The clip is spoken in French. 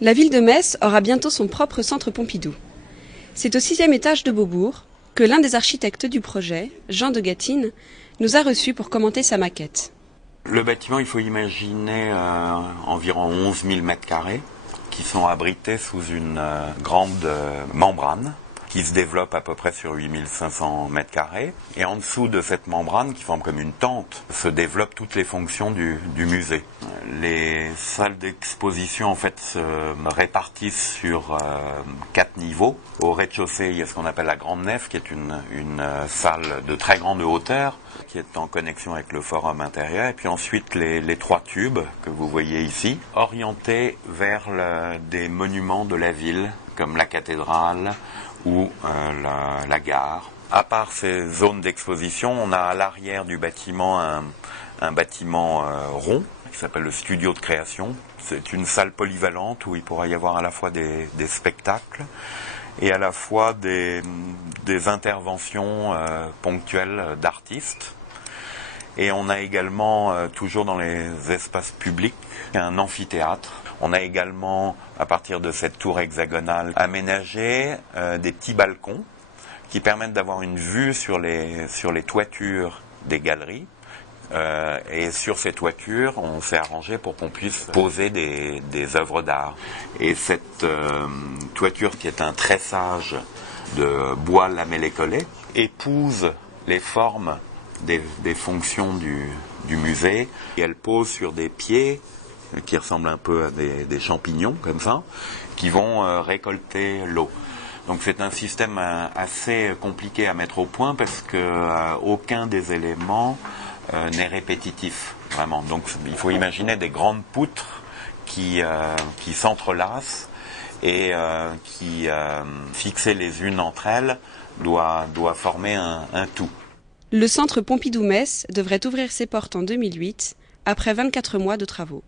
La ville de Metz aura bientôt son propre centre Pompidou. C'est au 6e étage de Beaubourg que l'un des architectes du projet, Jean de Gatine, nous a reçus pour commenter sa maquette. Le bâtiment, il faut imaginer environ 11 000 mètres carrés qui sont abrités sous une grande membrane qui se développe à peu près sur 8500 mètres carrés. Et en dessous de cette membrane, qui forme comme une tente, se développent toutes les fonctions du musée. Les salles d'exposition en fait se répartissent sur 4 niveaux. Au rez-de-chaussée, il y a ce qu'on appelle la grande nef, qui est une salle de très grande hauteur, qui est en connexion avec le forum intérieur. Et puis ensuite, les 3 tubes que vous voyez ici, orientés vers des monuments de la ville, comme la cathédrale, ou la gare. À part ces zones d'exposition, on a à l'arrière du bâtiment un bâtiment rond qui s'appelle le studio de création. C'est une salle polyvalente où il pourra y avoir à la fois des spectacles et à la fois des interventions ponctuelles d'artistes. Et on a également, toujours dans les espaces publics, un amphithéâtre. On a également, à partir de cette tour hexagonale, aménagé des petits balcons qui permettent d'avoir une vue sur les toitures des galeries. Et sur ces toitures, on s'est arrangé pour qu'on puisse poser des œuvres d'art. Et cette toiture, qui est un tressage de bois lamellé-collé, épouse les formes des fonctions du musée. Et elle pose sur des pieds qui ressemblent un peu à des champignons, comme ça, qui vont récolter l'eau. Donc c'est un système assez compliqué à mettre au point parce que aucun des éléments n'est répétitif, vraiment. Donc il faut imaginer des grandes poutres qui s'entrelacent et qui, fixées les unes entre elles, doit former un tout. Le centre Pompidou-Metz devrait ouvrir ses portes en 2008, après 24 mois de travaux.